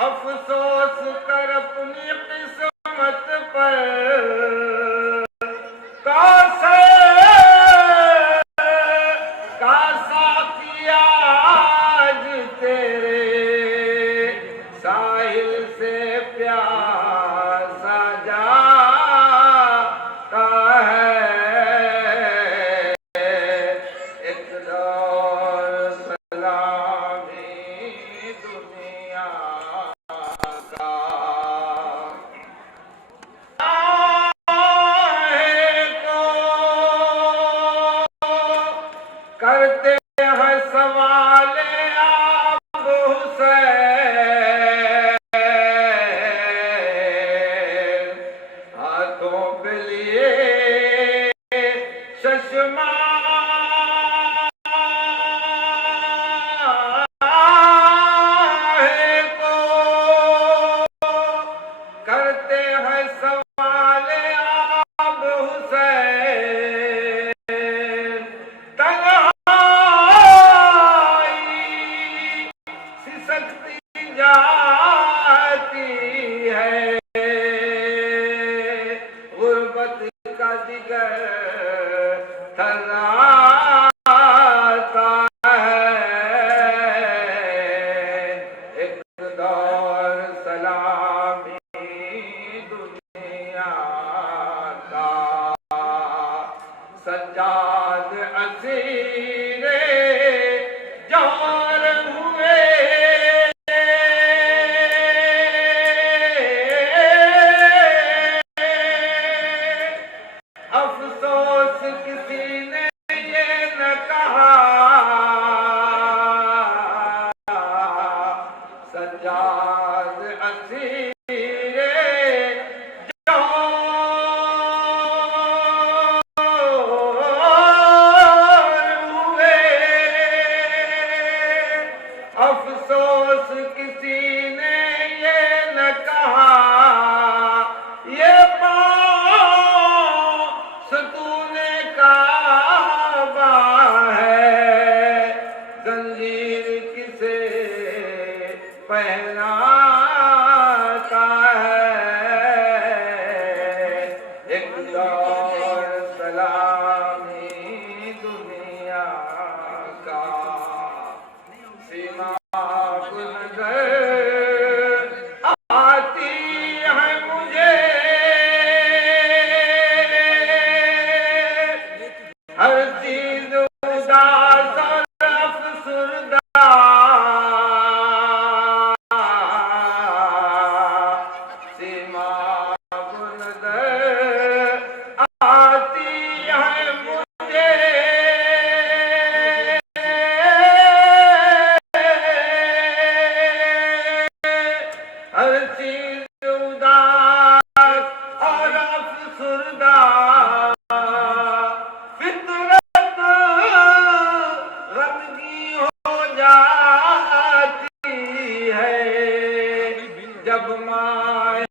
अफसोस कर अपनी किस्मत पर, कासा किया आज तेरे साहिल से प्यासा जाता है। एक दौर सलामी दुनिया का करते हैं सवाल अब हुसैन, हाथों पे लिए चश्मा को करते हैं सवाल अब हुसैन, सिसकती जाती है गुर्बत का जिगर थर्राता है। एक दौर सलामी दुनिया का सज्जाद असीरे जौर हुए, अफसोस किसी ने ये न कहा सज्जाद असीरे अफसोस किसी ने ये न कहा ये पाँव सतूने काबा है, जंजीर किसे पहनाता है। एक दौर सलामी दुनिया का सीमा नजर आती है मुझे, हर चीज उदास और अफसुर्दा, सीमा नजर आती है मुझे, हर चीज उदास और अफसुर्दा, फितरत गमगी हो जाती है जब माए